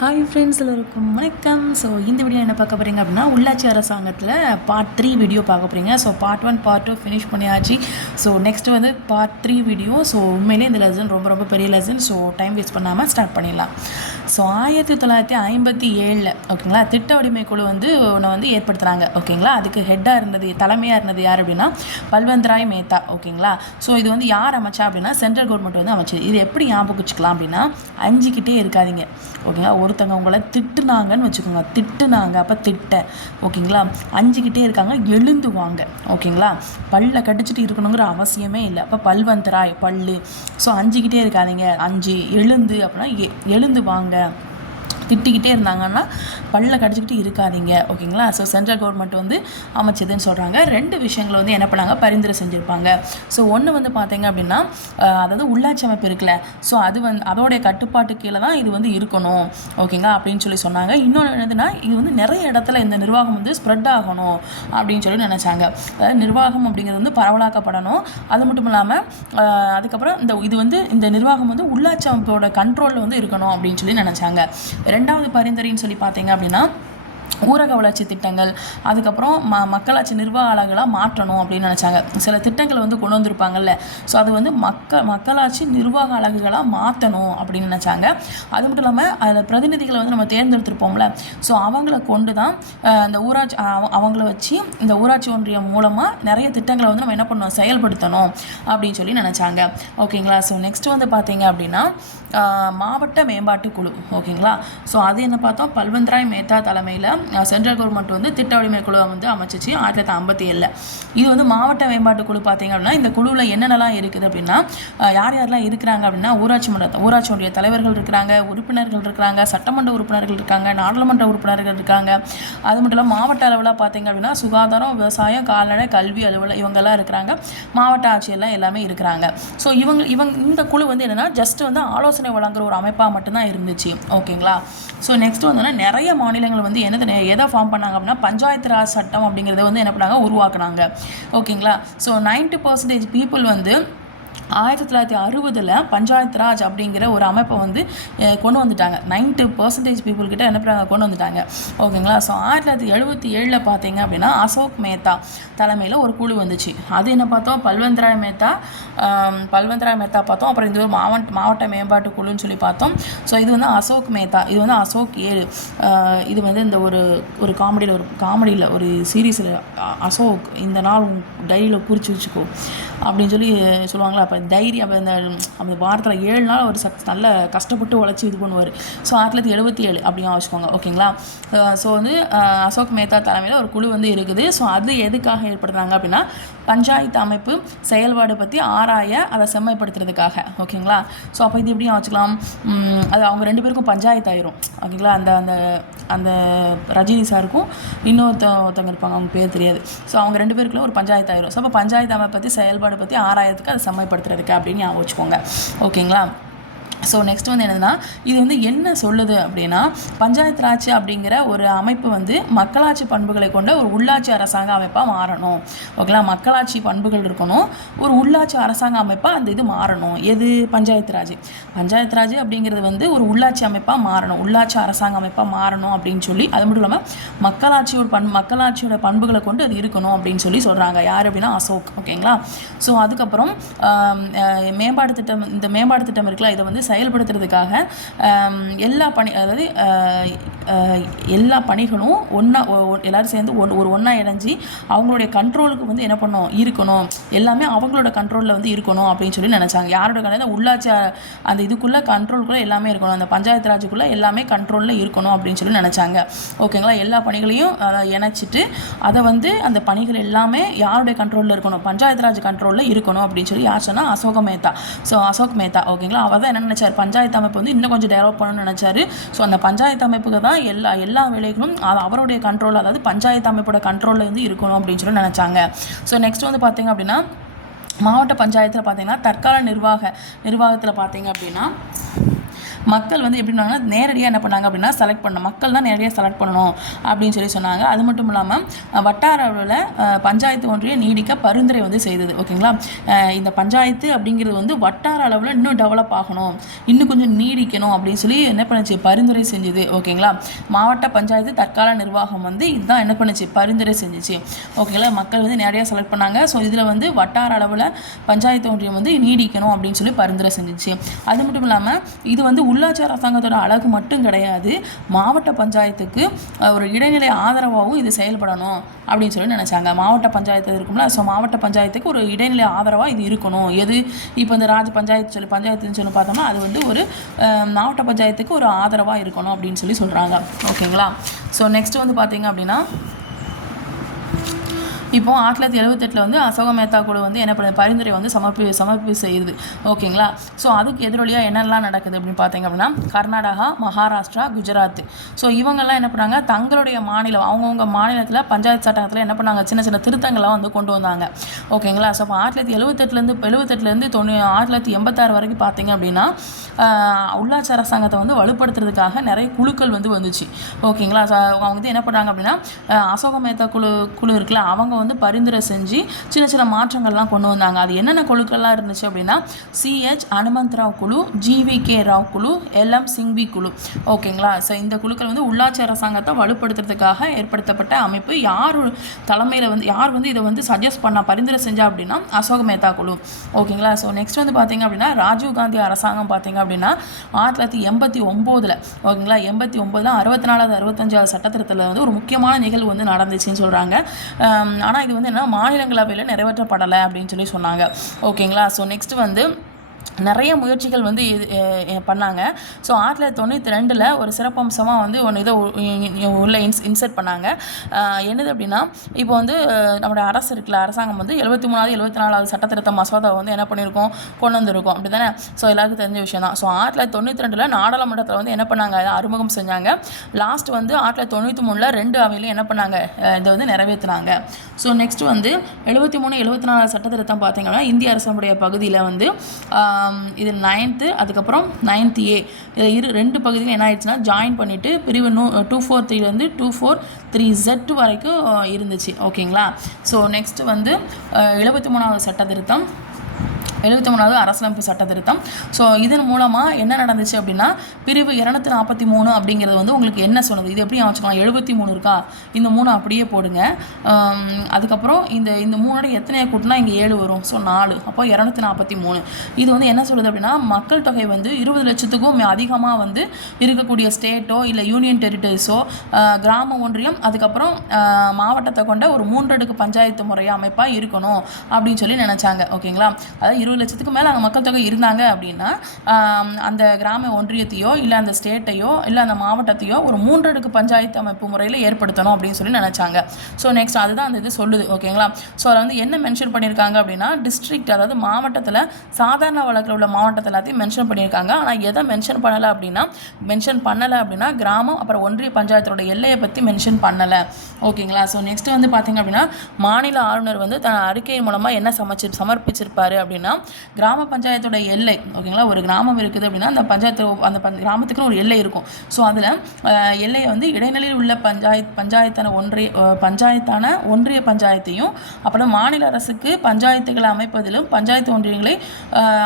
Hi friends எல்லோருக்கும் வணக்கம். So இந்த வீடியோ என்ன பார்க்க போகிறீங்க அப்படின்னா உள்ளாட்சி அரசாங்கத்தில் பார்ட் த்ரீ வீடியோ பார்க்க போகிறீங்க so part one part two finish பண்ணியாச்சு. ஸோ நெக்ஸ்ட் வந்து பார்ட் த்ரீ வீடியோ ஸோ உண்மையிலே இந்த லெசன் ரொம்ப ரொம்ப பெரிய லெசன் ஸோ டைம் வேஸ்ட் பண்ணாமல் ஸ்டார்ட் பண்ணிடலாம். ஸோ ஆயிரத்தி தொள்ளாயிரத்தி ஐம்பத்தி ஏழில் ஓகேங்களா திட்ட வடிமை குழு வந்து ஒன்று வந்து ஏற்படுத்துகிறாங்க ஓகேங்களா அதுக்கு ஹெட்டாக இருந்தது தலைமையாக இருந்தது யார் அப்படின்னா பல்வந்த்ராய் மேத்தா ஓகேங்களா ஸோ இது வந்து யார் அமைச்சா அப்படின்னா சென்ட்ரல் கவர்மெண்ட் வந்து அமைச்சது. இது எப்படி ஞாபகம் வச்சுக்கலாம் அப்படின்னா அஞ்சுக்கிட்டே இருக்காதீங்க ஓகேங்களா ஒருத்தவங்க உங்களை திட்டுனாங்கன்னு வச்சுக்கோங்க திட்டுனாங்க அப்போ திட்ட ஓகேங்களா அஞ்சிக்கிட்டே இருக்காங்க எழுந்து வாங்க ஓகேங்களா பல்ல கடிச்சிட்டு இருக்கணுங்கிற அவசியமே இல்லை. அப்போ பல்வந்தராய் பல்லு. ஸோ அஞ்சுக்கிட்டே இருக்காதிங்க அஞ்சு எழுந்து அப்படின்னா எ- எழுந்து வாங்க Instagram. திட்டிக்கிட்டே இருந்தாங்கன்னா பல்ல கடிச்சிக்கிட்டு இருக்காதீங்க ஓகேங்களா? ஸோ சென்ட்ரல் கவர்மெண்ட் வந்து அமைச்சதுன்னு சொல்கிறாங்க ரெண்டு விஷயங்களை வந்து என்ன பண்ணாங்க? பரிந்துரை செஞ்சுருப்பாங்க. ஸோ ஒன்று வந்து பார்த்தீங்க அப்படின்னா அதாவது உள்ளாட்சி அமைப்பு இருக்குல்ல. ஸோ அது வந்து அதோடைய கட்டுப்பாட்டு கீழே தான் இது வந்து இருக்கணும் ஓகேங்களா? அப்படின்னு சொல்லி சொன்னாங்க. இன்னொன்று என்னதுன்னா இது வந்து நிறைய இடத்துல இந்த நிர்வாகம் வந்து ஸ்ப்ரெட் ஆகணும் அப்படின்னு சொல்லி நினச்சாங்க. அதாவது நிர்வாகம் அப்படிங்கிறது வந்து பரவலாக்கப்படணும். அது மட்டும் இல்லாமல் அதுக்கப்புறம் இந்த இது வந்து இந்த நிர்வாகம் வந்து உள்ளாட்சி அமைப்போட கண்ட்ரோலில் வந்து இருக்கணும் அப்படின்னு சொல்லி நினச்சாங்க. ரெண்டாவது பரிந்துரைன்னு சொல்லி பார்த்தீங்க அப்படின்னா ஊரக வளர்ச்சி திட்டங்கள் அதுக்கப்புறம் ம மக்களாட்சி நிர்வாக மாற்றணும் அப்படின்னு நினச்சாங்க. சில திட்டங்களை வந்து கொண்டு வந்திருப்பாங்கல்ல. ஸோ அது வந்து மக்க மக்களாட்சி நிர்வாக அலகுகளாக மாற்றணும் அப்படின்னு நினச்சாங்க. அது மட்டும் இல்லாமல் அதில் பிரதிநிதிகளை வந்து நம்ம தேர்ந்தெடுத்திருப்போம்ல. ஸோ அவங்கள கொண்டு தான் இந்த ஊராட்சி அவ- அவங்கள வச்சு இந்த ஊராட்சி ஒன்றியம் மூலமாக நிறைய திட்டங்களை வந்து நம்ம என்ன பண்ணணும் செயல்படுத்தணும் அப்படின்னு சொல்லி நினச்சாங்க. ஓகேங்களா ஸோ நெக்ஸ்ட் வந்து பார்த்தீங்க அப்படின்னா மாவட்ட மேம்பாட்டு குழு ஓகேங்களா? ஸோ அது என்ன பார்த்தோம்? பல்வந்த்ராய் மேத்தா தலைமையில் சென்ட்ரல் கவர்மெண்ட் வந்து திட்ட வலிமை குழுவை வந்து அமைச்சிச்சு ஆயிரத்தி தொள்ளாயிரத்தி ஐம்பத்தி ஏழில் இது வந்து மாவட்ட மேம்பாட்டு குழு பார்த்தீங்க அப்படின்னா இந்த குழுவில் என்னென்னலாம் இருக்குது அப்படின்னா யார் யாரெல்லாம் இருக்கிறாங்க அப்படின்னா ஊராட்சி மன்ற ஊராட்சி ஒன்றிய தலைவர்கள் இருக்கிறாங்க உறுப்பினர்கள் இருக்கிறாங்க சட்டமன்ற உறுப்பினர்கள் இருக்காங்க நாடாளுமன்ற உறுப்பினர்கள் இருக்காங்க. அது மட்டும் இல்லாமல் மாவட்ட அளவில் பார்த்தீங்க அப்படின்னா சுகாதாரம் விவசாயம் கால்நடை கல்வி அலுவலர் இவங்கெல்லாம் இருக்கிறாங்க. மாவட்ட ஆட்சியெல்லாம் எல்லாமே இருக்கிறாங்க. ஸோ இவங்க இவங்க இந்த குழு வந்து என்னென்னா ஜஸ்ட் வந்து ஆலோசனை வழங்குற ஒரு அமைப்பாக மட்டும்தான் இருந்துச்சு. ஓகேங்களா? ஸோ நெக்ஸ்ட் வந்து நிறைய மாநிலங்கள் வந்து என்னது எதை ஃபார்ம் பண்ணாங்க அப்படின்னா பஞ்சாயத்து ராஜ் சட்டம் அப்படிங்கிறத வந்து என்ன பண்ணாங்க உருவாக்குனாங்க. ஓகேங்களா? ஸோ 90% பர்சன்டேஜ் பீப்புள் வந்து ஆயிரத்தி தொள்ளாயிரத்தி அறுபதில் பஞ்சாயத்து ராஜ் அப்படிங்கிற ஒரு அமைப்பை வந்து கொண்டு வந்துட்டாங்க. 90% பர்சன்டேஜ் பீப்புள் கிட்ட என்ன பண்ணாங்க? கொண்டு வந்துட்டாங்க. ஓகேங்களா? ஸோ ஆயிரத்தி தொள்ளாயிரத்தி எழுபத்தி ஏழில் பார்த்தீங்க அப்படின்னா அசோக் மேத்தா தலைமையில் ஒரு குழு வந்துச்சு. அது என்ன பார்த்தோம்? பல்வந்த்ராய் மேத்தா ஆம், பல்வந்த்ராய் மேத்தா பார்த்தோம். அப்புறம் இது ஒரு மாவட்ட மாவட்ட மேம்பாட்டு குழுன்னு சொல்லி பார்த்தோம். ஸோ இது வந்து அசோக் மேத்தா இது வந்து அசோக் ஏழு இது வந்து இந்த ஒரு ஒரு காமெடியில் ஒரு காமெடியில் ஒரு சீரீஸில் அசோக் இந்த நாள் உன் டைரியில் குறித்து வச்சுக்கோ அப்படின்னு சொல்லி சொல்லுவாங்களா? அப்போ தைரியம் அப்போ இந்த அந்த வாரத்தில் ஏழு நாள் ஒரு சக் நல்ல கஷ்டப்பட்டு உழைச்சி இது பண்ணுவார். ஸோ ஆயிரத்தி தொள்ளாயிரத்தி எழுபத்தி ஏழு அப்படிங்க வச்சுக்கோங்க ஓகேங்களா? ஸோ வந்து அசோக் மேத்தா தலைமையில் ஒரு குழு வந்து இருக்குது. ஸோ அது எதுக்காக ஏற்படுத்துறாங்க அப்படின்னா பஞ்சாயத்து அமைப்பு செயல்பாடு பற்றி ஆராய அதை செம்மைப்படுத்துறதுக்காக. ஓகேங்களா? ஸோ அப்போ இது எப்படியும் வச்சுக்கலாம்? அது அவங்க ரெண்டு பேருக்கும் பஞ்சாயத்து ஆயிரும். ஓகேங்களா? அந்த அந்த அந்த ரஜினி சாருக்கும் இன்னொருத்த ஒருத்தவங்க இருப்பாங்க. அவங்க பேர் தெரியாது. ஸோ அவங்க ரெண்டு பேருக்குள்ள ஒரு பஞ்சாயத்து ஆயிரும். ஸோ அப்போ பஞ்சாயத்து அமைப்பு பற்றி செயல்பாடு பற்றி ஆராயத்துக்கு அதை செம்மைப்படுத்துறதுக்கு அப்படின்னு ஞாபகம் வச்சுக்கோங்க. ஓகேங்களா? ஸோ நெக்ஸ்ட் வந்து என்னதுன்னா இது வந்து என்ன சொல்லுது அப்படின்னா பஞ்சாயத்து ராஜ் அப்படிங்கிற ஒரு அமைப்பு வந்து மக்களாட்சி பண்புகளை கொண்ட ஒரு உள்ளாட்சி அரசாங்க அமைப்பாக மாறணும். ஓகேங்களா மக்களாட்சி பண்புகள் இருக்கணும். ஒரு உள்ளாட்சி அரசாங்க அமைப்பாக அந்த இது மாறணும். எது? பஞ்சாயத்து ராஜ். பஞ்சாயத்து ராஜ் அப்படிங்கிறது வந்து ஒரு உள்ளாட்சி அமைப்பாக மாறணும். உள்ளாட்சி அரசாங்க அமைப்பாக மாறணும் அப்படின்னு சொல்லி அது மட்டும் இல்லாமல் மக்களாட்சியோட பண் மக்களாட்சியோட பண்புகளை கொண்டு அது இருக்கணும் அப்படின்னு சொல்லி சொல்கிறாங்க யார் அப்படின்னா அசோக். ஓகேங்களா ஸோ அதுக்கப்புறம் மேம்பாடு திட்டம் இந்த மேம்பாடு திட்டம் இருக்குல்ல இதை வந்து செயல்படுத்துறதுக்காக எல்லா பணி அதாவது எல்லா பணிகளும் ஒன்றா எல்லாரும் சேர்ந்து ஒன் ஒரு ஒன்றா இணைஞ்சி அவங்களுடைய கண்ட்ரோலுக்கு வந்து என்ன பண்ணணும்? இருக்கணும். எல்லாமே அவங்களோட கண்ட்ரோலில் வந்து இருக்கணும் அப்படின்னு சொல்லி நினச்சாங்க. யாரோட கண்ட்ரோல் உள்ளாட்சி அந்த இதுக்குள்ளே கண்ட்ரோலுக்குள்ளே எல்லாமே இருக்கணும். அந்த பஞ்சாயத்து ராஜுக்குள்ளே எல்லாமே கண்ட்ரோலில் இருக்கணும் அப்படின்னு சொல்லி நினச்சாங்க. ஓகேங்களா எல்லா பணிகளையும் அதை இணைச்சிட்டு அதை வந்து அந்த பணிகள் எல்லாமே யாருடைய கண்ட்ரோலில் இருக்கணும்? பஞ்சாயத்து ராஜ் கண்ட்ரோலில் இருக்கணும் அப்படின்னு சொல்லி யார் சொன்னால் அசோக மேத்தா. ஸோ அசோக் மேத்தா. ஓகேங்களா அவர் தான் என்ன நினச்சார் பஞ்சாயத்து அமைப்பு வந்து இன்னும் கொஞ்சம் டெவலப் பண்ணணும்னு நினச்சாரு. ஸோ அந்த பஞ்சாயத்து அமைப்புக்கு தான் எல்லா எல்லா வேலைகளும் அது அவருடைய கண்ட்ரோல் அதாவது பஞ்சாயத்து அமைப்போட கண்ட்ரோலில் வந்து இருக்கணும் அப்படின்னு சொல்லி நினச்சாங்க. ஸோ நெக்ஸ்ட் வந்து பார்த்தீங்க அப்படின்னா மாவட்ட பஞ்சாயத்தில் பார்த்தீங்கன்னா தற்கால நிர்வாக நிர்வாகத்தில் பார்த்தீங்க அப்படின்னா மக்கள் வந்து எப்படி பண்ணாங்கன்னா நேரடியாக என்ன பண்ணாங்க அப்படின்னா செலக்ட் பண்ண மக்கள் தான் நேரடியாக செலக்ட் பண்ணணும் அப்படின்னு சொல்லி சொன்னாங்க. அது மட்டும் இல்லாமல் வட்டார அளவில் பஞ்சாயத்து ஒன்றிய நீடிக்க பரிந்துரை வந்து செய்தது. ஓகேங்களா? இந்த பஞ்சாயத்து அப்படிங்கிறது வந்து வட்டார அளவில் இன்னும் டெவலப் ஆகணும். இன்னும் கொஞ்சம் நீடிக்கணும் அப்படின்னு சொல்லி என்ன பண்ணுச்சு? பரிந்துரை செஞ்சுது. ஓகேங்களா? மாவட்ட பஞ்சாயத்து தற்கால நிர்வாகம் வந்து இதுதான் என்ன பண்ணுச்சு? பரிந்துரை செஞ்சுச்சு. ஓகேங்களா? மக்கள் வந்து நிறையா செலக்ட் பண்ணாங்க. ஸோ இதில் வந்து வட்டார அளவில் பஞ்சாயத்து ஒன்றியம் வந்து நீடிக்கணும் அப்படின்னு சொல்லி பரிந்துரை செஞ்சுச்சு. அது மட்டும் இல்லாமல் இது வந்து உள்ளாட்சி அரசாங்கத்தோட அழகு மட்டும் கிடையாது மாவட்ட பஞ்சாயத்துக்கு ஒரு இடைநிலை ஆதரவாகவும் இது செயல்படணும் அப்படின்னு சொல்லி நினச்சாங்க. மாவட்ட பஞ்சாயத்து இருக்கும்ல ஸோ மாவட்ட பஞ்சாயத்துக்கு ஒரு இடைநிலை ஆதரவாக இது இருக்கணும். எது? இப்போ இந்த ராஜ பஞ்சாயத்து சொல்லி பஞ்சாயத்துன்னு சொல்லி பார்த்தோம்னா அது வந்து ஒரு மாவட்ட பஞ்சாயத்துக்கு ஒரு ஆதரவாக இருக்கணும் அப்படின்னு சொல்லி சொல்கிறாங்க ஓகேங்களா? ஸோ நெக்ஸ்ட் வந்து பார்த்தீங்க அப்படின்னா இப்போ ஆயிரத்தி தொள்ளாயிரத்தி எழுபத்தெட்டில் வந்து அசோக மேத்தா குழு வந்து என்ன பண்ண பரிந்துரை வந்து சமர்ப்பி சமர்ப்பி செய்யுது. ஓகேங்களா? ஸோ அதுக்கு எதிரொலியாக என்னெல்லாம் நடக்குது அப்படின்னு பார்த்தீங்க அப்படின்னா கர்நாடகா மகாராஷ்டிரா குஜராத். ஸோ இவங்கெல்லாம் என்ன பண்ணாங்க தங்களுடைய மாநிலம் அவங்கவுங்க மாநிலத்தில் பஞ்சாயத்து சட்டத்தில் என்ன பண்ணாங்க? சின்ன சின்ன திருத்தங்கள்லாம் வந்து கொண்டு வந்தாங்க. ஓகேங்களா? ஸோ அப்போ ஆயிரத்தி தொள்ளாயிரத்தி எழுபத்தெட்டுலேருந்து எழுபத்தெட்டுலேருந்து தொண்ணூ ஆயிரத்தி தொள்ளாயிரத்தி எண்பத்தாறு வரைக்கும் பார்த்தீங்க அப்படின்னா உள்ளாட்சி அரசாங்கத்தை வந்து வலுப்படுத்துறதுக்காக நிறைய குழுக்கள் வந்து வந்துச்சு. ஓகேங்களா? ஸோ அவங்க வந்து என்ன பண்ணாங்க அப்படின்னா அசோக மேத்தா குழு குழு இருக்குல்ல அவங்க வந்து பரிந்துரை செஞ்சு சின்ன சின்ன மாற்றங்கள்லாம் கொண்டு வந்தாங்க. அது என்னென்ன குழுக்கள்லாம் இருந்துச்சு அப்படின்னா சிஹெச் அனுமந்த் ராவ் குழு ஜிவி கே ராவ் குழு எல்எம் சிங்வி குழு. ஓகேங்களா? ஸோ இந்த குழுக்கள் வந்து உள்ளாட்சி அரசாங்கத்தை வலுப்படுத்துறதுக்காக ஏற்படுத்தப்பட்ட அமைப்பு. யார் தலைமையில் வந்து யார் வந்து இதை வந்து சஜஸ்ட் பண்ண பரிந்துரை செஞ்சா அப்படின்னா அசோக் மேத்தா குழு. ஓகேங்களா? ஸோ நெக்ஸ்ட் வந்து பார்த்தீங்க அப்படின்னா ராஜீவ் காந்தி அரசாங்கம் பார்த்தீங்க அப்படின்னா ஆயிரத்தி தொள்ளாயிரத்தி எண்பத்தி ஒம்போதில் ஓகேங்களா? எண்பத்தி ஒம்போதில் அறுபத்தி நாலாவது அறுபத்தஞ்சாவது சட்டத்திருத்தத்தில் வந்து ஒரு முக்கியமான நிகழ்வு வந்து நடந்துச்சுன்னு சொல்கிறாங்க ஆனால் இது வந்து என்ன மாநிலங்களவையில் நிறைவேற்றப்படலை அப்படின்னு சொல்லி சொன்னாங்க. ஓகேங்களா? ஸோ நெக்ஸ்ட் வந்து நிறைய முயற்சிகள் வந்து இது பண்ணாங்க. ஸோ ஆயிரத்தி தொள்ளாயிரத்தி தொண்ணூற்றி ரெண்டில் ஒரு சிறப்பம்சமாக வந்து ஒன்று இதை உள்ளே உள்ள இன்ஸ் இன்சர்ட் பண்ணாங்க. என்னது அப்படின்னா இப்போ வந்து நம்மளோட நம்முடைய அரசு இருக்குல்ல அரசாங்கம் வந்து எழுபத்தி மூணாவது எழுபத்தி நாலாவது சட்டத்திருத்த மசோதாவை வந்து என்ன பண்ணியிருக்கோம்? கொண்டு வந்திருக்கோம். அப்படி தானே ஸோ எல்லாருக்கும் தெரிஞ்ச விஷயம் தான். ஸோ ஆயிரத்தி தொள்ளாயிரத்தி தொண்ணூற்றி ரெண்டில் நாடாளுமன்றத்தில் வந்து என்ன பண்ணாங்க? அதை அறிமுகம் செஞ்சாங்க. லாஸ்ட் வந்து ஆயிரத்தி தொள்ளாயிரத்தி தொண்ணூற்றி மூணில் ரெண்டு அவையிலும் என்ன பண்ணாங்க? இதை வந்து நிறைவேற்றினாங்க ஸோ நெக்ஸ்ட் வந்து எழுபத்தி மூணு எழுபத்தி நாலாவது சட்டத்திருத்தம் பார்த்தீங்கன்னா இந்திய அரசனுடைய பகுதியில் வந்து இது நைன்த்து அதுக்கப்புறம் நைன்த் ஏ இதில் இரு ரெண்டு பகுதியில் என்ன ஆயிடுச்சுன்னா ஜாயின் பண்ணிவிட்டு பிரிவு நூ டூ ஃபோர் த்ரீலேருந்து டூ ஃபோர் த்ரீ ஜெட் வரைக்கும் இருந்துச்சு. ஓகேங்களா ஸோ நெக்ஸ்ட்டு வந்து எழுபத்தி மூணாவது சட்ட திருத்தம் எழுபத்தி மூணாவது அரசியலமைப்பு சட்ட திருத்தம். ஸோ இதன் மூலமாக என்ன நடந்துச்சு அப்படின்னா பிரிவு இரநூத்தி நாற்பத்தி மூணு அப்படிங்கிறது வந்து உங்களுக்கு என்ன சொல்லுது? இது எப்படி வச்சுக்கலாம் எழுபத்தி மூணு இருக்கா? இந்த மூணு அப்படியே போடுங்க. அதுக்கப்புறம் இந்த இந்த மூணோட எத்தனையை கூட்டினா இங்கே ஏழு வரும். ஸோ நாலு. அப்போ இரநூத்தி நாற்பத்தி மூணு. இது வந்து என்ன சொல்லுது அப்படின்னா மக்கள் தொகை வந்து இருபது லட்சத்துக்கும் அதிகமாக வந்து இருக்கக்கூடிய ஸ்டேட்டோ இல்லை யூனியன் டெரிட்டரிஸோ கிராம ஒன்றியம் அதுக்கப்புறம் மாவட்டத்தை கொண்ட ஒரு மூன்றடுக்கு பஞ்சாயத்து முறை அமைப்பாக இருக்கணும் அப்படின்னு சொல்லி நினச்சாங்க. ஓகேங்களா? அதாவது இருபது லட்சத்துக்கு மேலே அங்கே மக்கள் தொகை இருந்தாங்க அப்படின்னா அந்த கிராம ஒன்றியத்தையோ இல்லை அந்த ஸ்டேட்டையோ இல்லை அந்த மாவட்டத்தையோ ஒரு மூன்றடுக்கு பஞ்சாயத்து அமைப்பு முறையில் ஏற்படுத்தணும் அப்படின்னு சொல்லி நினச்சாங்க. ஸோ நெக்ஸ்ட் அதுதான் அந்த இது சொல்லுது ஓகேங்களா ஸோ அதில் வந்து என்ன மென்ஷன் பண்ணியிருக்காங்க அப்படின்னா டிஸ்ட்ரிக்ட் அதாவது மாவட்டத்தில் சாதாரண வழக்கில் உள்ள மாவட்டத்தில் எல்லாத்தையும் மென்ஷன் பண்ணியிருக்காங்க ஆனால் எதை மென்ஷன் பண்ணலை அப்படின்னா மென்ஷன் பண்ணலை அப்படின்னா கிராமம் அப்புறம் ஒன்றிய பஞ்சாயத்தோட எல்லையை பற்றி மென்ஷன் பண்ணலை. ஓகேங்களா ஸோ நெக்ஸ்ட் வந்து பார்த்தீங்க அப்படின்னா மாநில ஆளுநர் வந்து தன் அறிக்கையின் மூலமாக என்ன சமைச்சு சமர்ப்பிச்சிருப்பாரு அப்படின்னா கிராம பஞ்சாயத்தோட எல்லை ஓகேங்களா? ஒரு கிராமம் இருக்குது அப்படின்னா அந்த பஞ்சாயத்து அந்த பஞ் கிராமத்துக்குன்னு ஒரு எல்லை இருக்கும். ஸோ அதில் எல்லையை வந்து இடைநிலையில் உள்ள பஞ்சாயத் பஞ்சாயத்தான ஒன்றிய பஞ்சாயத்தான ஒன்றிய பஞ்சாயத்தையும் அப்புறம் மாநில அரசுக்கு பஞ்சாயத்துகளை அமைப்பதிலும் பஞ்சாயத்து ஒன்றியங்களை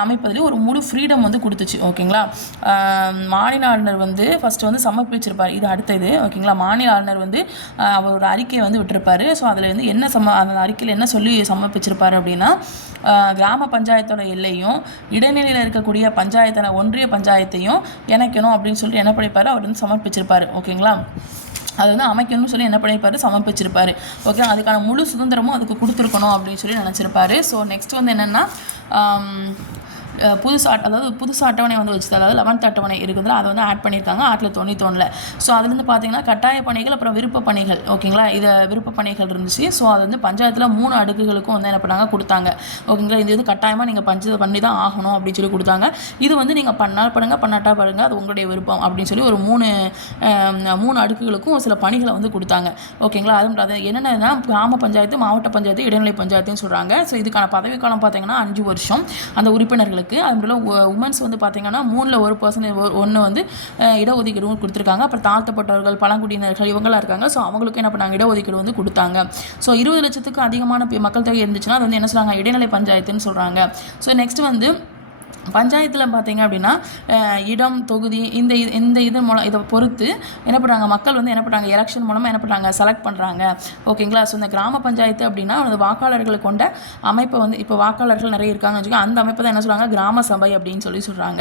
அமைப்பதிலும் ஒரு முழு ஃப்ரீடம் வந்து கொடுத்துச்சு ஓகேங்களா? மாநில ஆளுநர் வந்து ஃபஸ்ட்டு வந்து சமர்ப்பிச்சிருப்பார். இது அடுத்தது ஓகேங்களா? மாநில ஆளுநர் வந்து அவரோட அவர் ஒரு அறிக்கையை வந்து விட்டுருப்பாரு. ஸோ அதில் வந்து என்ன சம அந்த அறிக்கையில் என்ன சொல்லி சமர்ப்பிச்சிருப்பார் அப்படின்னா கிராம பஞ்சாயத்து பஞ்சாயத்தோட எல்லையும் இடைநிலையில் இருக்கக்கூடிய பஞ்சாயத்தான ஒன்றிய பஞ்சாயத்தையும் இணைக்கணும் அப்படின்னு சொல்லிட்டு என்ன பண்ணிப்பார் அவர் வந்து சமர்ப்பிச்சிருப்பாரு. ஓகேங்களா? அது வந்து அமைக்கணும்னு சொல்லி என்ன பண்ணியிருப்பாரு சமர்ப்பிச்சிருப்பாரு. ஓகே அதுக்கான முழு சுதந்திரமும் அதுக்கு கொடுத்துருக்கணும் அப்படின்னு சொல்லி நினச்சிருப்பாரு. ஸோ நெக்ஸ்ட் வந்து என்னென்னா புதுசு அதாவது புதுசு அட்டவணை வந்து வச்சு அதாவது லெவன்த் அட்டவணை இருக்குதுல அதை வந்து ஆட் பண்ணியிருக்காங்க. ஆட்டில் தொண்ணூத்தொன்னில் ஸோ அதுலேருந்து பார்த்தீங்கன்னா கட்டாய பணிகள் அப்புறம் விருப்ப பணிகள் ஓகேங்களா? இதை விருப்ப பணிகள் இருந்துச்சு. ஸோ அது வந்து பஞ்சாயத்தில் மூணு அடுக்குகளுக்கும் வந்து என்ன பண்ணாங்க? கொடுத்தாங்க. ஓகேங்களா? இது இது கட்டாயமாக நீங்கள் பஞ்ச பண்ணி தான் ஆகணும் அப்படின்னு சொல்லி கொடுத்தாங்க. இது வந்து நீங்கள் பண்ணால் பண்ணுங்கள் பண்ணாட்டா பாருங்கள் அது உங்களுடைய விருப்பம் அப்படின்னு சொல்லி ஒரு மூணு மூணு அடுக்குகளுக்கும் சில பணிகளை வந்து கொடுத்தாங்க. ஓகேங்களா? அது அது என்னென்னா கிராம பஞ்சாயத்து மாவட்ட பஞ்சாயத்து இடைநிலை பஞ்சாயத்துன்னு சொல்கிறாங்க ஸோ இதுக்கான பதவிக்காலம் பார்த்தீங்கன்னா அஞ்சு வருஷம். அந்த உறுப்பினர்களுக்கு வாக்காளர்களுக்கு அதுபோல் உமன்ஸ் வந்து பார்த்திங்கன்னா மூணில் ஒரு பர்சன்ட் ஒன்று வந்து இடஒதுக்கீடு கொடுத்துருக்காங்க. அப்புறம் தாழ்த்தப்பட்டவர்கள் பழங்குடியினர்கள் இவங்களாம் இருக்காங்க. ஸோ அவங்களுக்கு என்ன பண்ணாங்க? இடஒதுக்கீடு வந்து கொடுத்தாங்க. ஸோ இருபது லட்சத்துக்கு அதிகமான மக்கள் தொகை இருந்துச்சுன்னா அது வந்து என்ன சொல்கிறாங்க இடைநிலை பஞ்சாயத்துன்னு சொல்கிறாங்க ஸோ நெக்ஸ்ட் வந்து பஞ்சாயத்தில் பார்த்தீங்க அப்படின்னா இடம் தொகுதி இந்த இது- இந்த இது மூலம் இதை பொறுத்து என்ன பண்ணுறாங்க மக்கள் வந்து என்ன பண்ணுறாங்க எலெக்ஷன் மூலமாக என்ன பண்ணுறாங்க செலக்ட் பண்ணுறாங்க ஓகேங்களா ஸோ இந்த கிராம பஞ்சாயத்து அப்படின்னா அந்த வாக்காளர்களை கொண்ட அமைப்பை வந்து இப்போ வாக்காளர்கள் நிறைய இருக்காங்கன்னு வச்சுக்கோங்க. அந்த அமைப்பை தான் என்ன சொல்கிறாங்க கிராம சபை அப்படின்னு சொல்லி சொல்கிறாங்க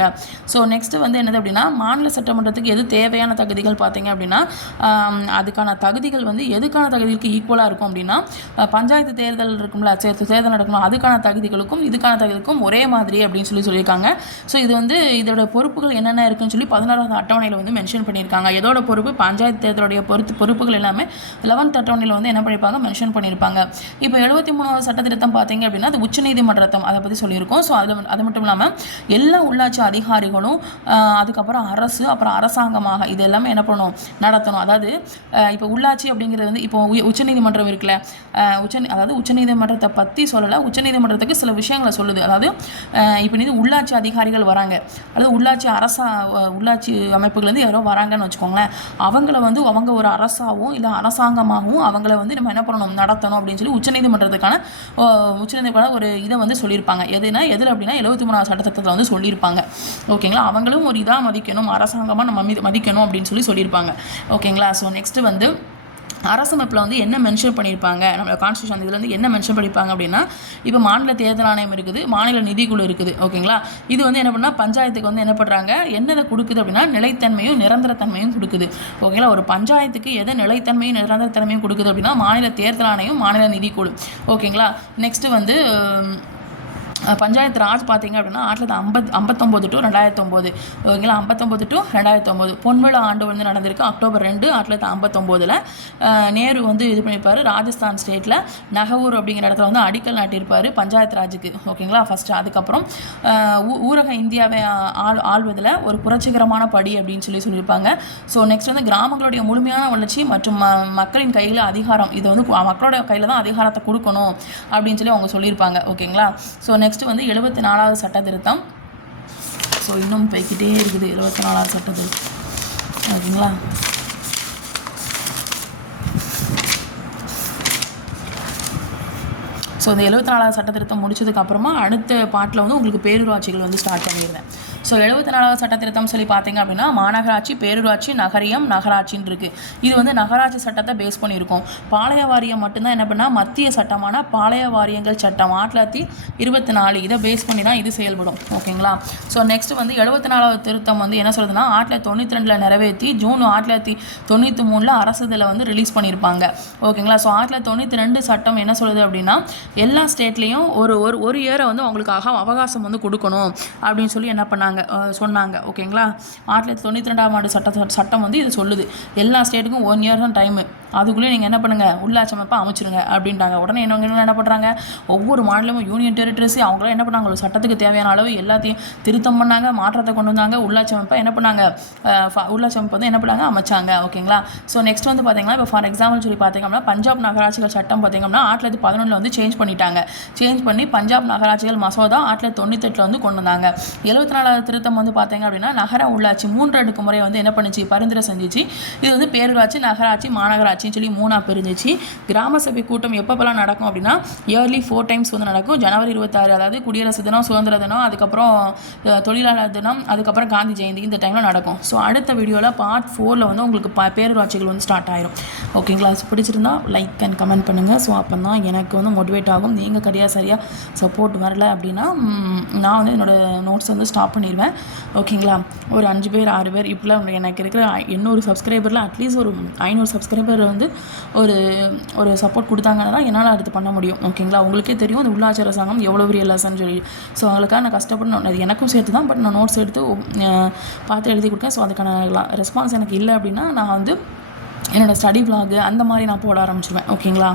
ஸோ நெக்ஸ்ட்டு வந்து என்னது அப்படின்னா மாநில சட்டமன்றத்துக்கு எது தேவையான தகுதிகள் பார்த்தீங்க அப்படின்னா அதுக்கான தகுதிகள் வந்து எதுக்கான தகுதிகளுக்கு ஈக்குவலாக இருக்கும் அப்படின்னா பஞ்சாயத்து தேர்தல் இருக்கும்ல சே- தேர்தல் நடக்கணும். அதுக்கான தகுதிகளுக்கும் இதுக்கான தகுதிகளுக்கும் ஒரே மாதிரி அப்படின்னு சொல்லி சொல்லியிருக்காங்க. ஸோ இது வந்து இதோட பொறுப்புகள் என்னென்ன இருக்குன்னு சொல்லி பதினாறாவது அட்டவணையில் வந்து மென்ஷன் பண்ணியிருக்காங்க. எதோட பொறுப்பு பஞ்சாயத்து தேர்தலுடைய பொறுத்து பொறுப்புகள் எல்லாமே லெவன்த் அட்டவணையில் வந்து என்ன பண்ணியிருப்பாங்க? மென்ஷன் பண்ணியிருப்பாங்க. இப்போ எழுபத்தி மூணாவது சட்டத்திட்டம் பார்த்தீங்க அப்படின்னா அது உச்சநீதிமன்றத்தம் அதை பற்றி சொல்லியிருக்கோம். ஸோ அதில் அது மட்டும் இல்லாமல் எல்லா உள்ளாட்சி அதிகாரிகளும் அதுக்கப்புறம் அரசு அப்புறம் அரசாங்கமாக இது எல்லாமே என்ன பண்ணணும்? நடத்தணும். அதாவது இப்போ உள்ளாட்சி அப்படிங்கிறது வந்து இப்போ உய- உச்சநீதிமன்றம் இருக்குல்ல. உச்ச அதாவது உச்சநீதிமன்றத்தை பற்றி சொல்லலை. உச்சநீதிமன்றத்துக்கு சில விஷயங்களை சொல்லுது. அதாவது இப்போ நீ உள்ளாட்சி உள்ளாட்சி அதிகாரிகள் வராங்க. அதாவது உள்ளாட்சி அரசா உள்ளாட்சி அமைப்புகள்லேருந்து யாரோ வராங்கன்னு வச்சுக்கோங்களேன். அவங்கள வந்து அவங்க ஒரு அரசாகவும் இல்லை அரசாங்கமாகவும் அவங்கள வந்து நம்ம என்ன பண்ணணும் நடத்தணும் அப்படின்னு சொல்லி உச்சநீதிமன்றத்துக்கான அஹ், உச்சநீதிமன்றம் ஒரு இதை வந்து சொல்லியிருப்பாங்க. எதுனா எதில் அப்படின்னா எழுபத்தி மூணாவது சட்டத்திட்டத்தில் வந்து சொல்லியிருப்பாங்க. ஓகேங்களா அவங்களும் ஒரு இதாக மதிக்கணும் அரசாங்கமாக நம்ம மதிக்கணும் அப்படின்னு சொல்லி சொல்லியிருப்பாங்க. ஓகேங்களா ஸோ நெக்ஸ்ட்டு வந்து அரசமைப்பில் வந்து என்ன மென்ஷன் பண்ணியிருப்பாங்க நம்மளோட கான்ஸ்டியூஷன் இதில் வந்து என்ன மென்ஷன் பண்ணியிருப்பாங்க அப்படின்னா இப்போ மாநில தேர்தல் ஆணையம் இருக்குது மாநில நிதிக்குழு இருக்குது ஓகேங்களா? இது வந்து என்ன பண்ணால் பஞ்சாயத்துக்கு வந்து என்ன பண்ணுறாங்க என்னதை கொடுக்குது அப்படின்னா நிலைத்தன்மையும் நிரந்தரத்தன்மையும் கொடுக்குது ஓகேங்களா? ஒரு பஞ்சாயத்துக்கு எதை நிலைத்தன்மையும் நிரந்தரத்தன்மையும் கொடுக்குது அப்படின்னா மாநில தேர்தல் ஆணையம் மாநில நிதிக்குழு ஓகேங்களா? நெக்ஸ்ட்டு வந்து பஞ்சாயத்து ராஜ் பார்த்தீங்க அப்படின்னா ஆயிரத்தி தொள்ளாயிரத்தி ஐம்பத் ஐம்பத்தொம்போது டு ரெண்டாயிரத்தி ஒம்பது ஓகேங்களா? ஐம்பத்தொம்போது டு ரெண்டாயிரத்தி ஒம்பது பொன்விழா ஆண்டு வந்து நடந்திருக்கு. அக்டோபர் ரெண்டு ஆயிரத்தி தொள்ளாயிரத்தி ஐம்பத்தொம்போதில். நேரு வந்து இது பண்ணியிருப்பார். ராஜஸ்தான் ஸ்டேட்டில் நகவூர் அப்படிங்கிற இடத்துல வந்து அடிக்கல் நாட்டியிருப்பார் பஞ்சாயத்து ராஜுக்கு. ஓகேங்களா? ஃபஸ்ட்டு அதுக்கப்புறம் ஊ- ஊரக இந்தியாவை ஆள் ஆள்வதில் ஒரு புரட்சிகரமான படி அப்படின்னு சொல்லி சொல்லியிருப்பாங்க. ஸோ நெக்ஸ்ட் வந்து கிராமங்களுடைய முழுமையான வளர்ச்சி மற்றும் மக்களின் கையில் அதிகாரம். இதை வந்து மக்களோட கையில் தான் அதிகாரத்தை கொடுக்கணும் அப்படின்னு சொல்லி அவங்க சொல்லியிருப்பாங்க. ஓகேங்களா? ஸோ நெக்ஸ்ட் வந்து எழுபத்தி நாலாவது சட்ட திருத்தம் ஸோ இன்னும் போய்கிட்டே இருக்குது எழுபத்தி நாலாவது சட்ட திருத்தம் ஓகேங்களா? ஸோ இந்த எழுபத்தி நாலாவது சட்ட திருத்தம் முடிச்சதுக்கு அப்புறமா அடுத்த பாட்டில் வந்து உங்களுக்கு பேரூராட்சிகள் வந்து ஸ்டார்ட் பண்ணிடுவேன் ஸோ எழுபத்தி நாலாவது சட்ட திருத்தம் சொல்லி பார்த்தீங்க அப்படின்னா மாநகராட்சி பேரூராட்சி நகரியம் நகராட்சின்னு இருக்குது இது வந்து நகராட்சி சட்டத்தை பேஸ் பண்ணியிருக்கோம். பாளைய வாரியம் மட்டும்தான் என்ன பண்ணால் மத்திய சட்டமான பாளைய வாரியங்கள் சட்டம் ஆயிரத்தி தொள்ளாயிரத்தி இருபத்தி நாலு இதை பேஸ் பண்ணி தான் இது செயல்படும். ஓகேங்களா? ஸோ நெக்ஸ்ட் வந்து எழுபத்தி நாலாவது திருத்தம் வந்து என்ன சொல்லுதுன்னா ஆயிரத்தி தொள்ளாயிரத்தி தொண்ணூற்றி ரெண்டில் நிறைவேற்றி ஜூன் ஆயிரத்தி தொள்ளாயிரத்தி தொண்ணூற்றி மூணில் அரசு இதில் வந்து ரிலீஸ் பண்ணியிருப்பாங்க. ஓகேங்களா? ஸோ ஆயிரத்தி தொள்ளாயிரத்தி தொண்ணூற்றி ரெண்டு சட்டம் என்ன சொல்லுது அப்படின்னா எல்லா ஸ்டேட்லேயும் ஒரு ஒரு ஒரு இயரை வந்து அவங்களுக்காக அவகாசம் வந்து கொடுக்கணும் அப்படின்னு சொல்லி என்ன பண்ணாங்க? சொன்னாங்க சொன்னாங்க. ஓகேங்களா? ஆயிரத்தி தொள்ளாயிரத்தி தொண்ணூற்றி ரெண்டாம் ஆண்டு சட்ட சட்டம் வந்து இது சொல்லுது. எல்லா ஸ்டேட்டுக்கும் ஒன் இயர் தான் டைமு அதுக்குள்ளேயே நீங்கள் என்ன பண்ணுங்கள் உள்ளாட்சி அமைப்பை அமைச்சிருங்க அப்படின்ட்டாங்க. உடனே என்ன என்ன பண்ணுறாங்க ஒவ்வொரு மாநிலமும் யூனியன் டெரிட்டரிஸ் அவங்களாம் என்ன பண்ணாங்க? சட்டத்துக்கு தேவையான அளவு எல்லாத்தையும் திருத்தம் பண்ணாங்க மாற்றத்தை கொண்டு வந்தாங்க. உள்ளாட்சி அமைப்பை என்ன பண்ணாங்க? உள்ளாட்சி அமைப்பு வந்து என்ன பண்ணாங்க? அமைச்சாங்க. ஓகேங்களா? ஸோ நெக்ஸ்ட் வந்து பார்த்தீங்கன்னா இப்போ ஃபார் எக்ஸாம்பிள் சொல்லி பார்த்தீங்கன்னா பஞ்சாப் நகராட்சிகள் சட்டம் பார்த்தீங்கன்னா ஆயிரத்தி தொள்ளாயிரத்தி பதினொன்றில் வந்து சேஞ்ச் பண்ணிட்டாங்க. சேஞ்ச் பண்ணி பஞ்சாப் நகராட்சிகள் மசோதா ஆயிரத்தி தொள்ளாயிரத்தி தொண்ணூத்தெட்டில் வந்து கொண்டு வந்தாங்க. எழுபத்தி நாலாவது திருத்தம் வந்து பார்த்தீங்க அப்படின்னா நகர உள்ளாட்சி மூன்று அடுக்கு முறை வந்து என்ன பண்ணுச்சு? பரிந்துரை செஞ்சிச்சு. இது வந்து பேரூராட்சி நகராட்சி மாநகராட்சின்னு சொல்லி மூணாக பிரிஞ்சிச்சு. கிராம சபை கூட்டம் எப்பப்பெல்லாம் நடக்கும் அப்படின்னா இயர்லி ஃபோர் டைம்ஸ் வந்து நடக்கும். ஜனவரி இருபத்தாறு அதாவது குடியரசு தினம் சுதந்திர தினம் அதுக்கப்புறம் தொழிலாளர் தினம் அதுக்கப்புறம் காந்தி ஜெயந்தி இந்த டைமில் நடக்கும். ஸோ அடுத்த வீடியோவில் பார்ட் ஃபோரில் வந்து உங்களுக்கு ப பேரூராட்சிகள் வந்து ஸ்டார்ட் ஆயிரும். ஓகேங்களா பிடிச்சிருந்தா லைக் அண்ட் கமெண்ட் பண்ணுங்கள் ஸோ அப்போ தான் எனக்கு வந்து மோட்டிவேட் ஆகும். நீங்கள் கரியா சரியாக சப்போர்ட் வரல அப்படின்னா நான் வந்து என்னோடய நோட்ஸ் வந்து ஸ்டாப் பண்ணிடுவேன் ஓகேங்களா? ஒரு அஞ்சு பேர் ஆறு பேர் இப்போலாம் எனக்கு இருக்கிற எண்ணூறு சப்ஸ்கிரைபரில் அட்லீஸ்ட் ஒரு ஐநூறு சப்ஸ்கிரைபர் வந்து ஒரு ஒரு சப்போர்ட் கொடுத்தாங்கன்னா தான் என்னால் அடுத்து பண்ண முடியும். ஓகேங்களா? உங்களுக்கே தெரியும் அந்த உள்ளாட்சி அரசாங்கம் எவ்வளோ பெரிய லெசன் சொல்லி. ஸோ அவங்களுக்காக நான் கஷ்டப்படணும். அது எனக்கும் சேர்த்து தான் பட் நான் நோட்ஸ் எடுத்து பார்த்து எழுதி கொடுத்தேன் ஸோ அதுக்கான ரெஸ்பான்ஸ் எனக்கு இல்லை அப்படின்னா நான் வந்து என்னோடய ஸ்டடி vlog அந்த மாதிரி நான் போட ஆரம்பிச்சிருவேன். ஓகேங்களா?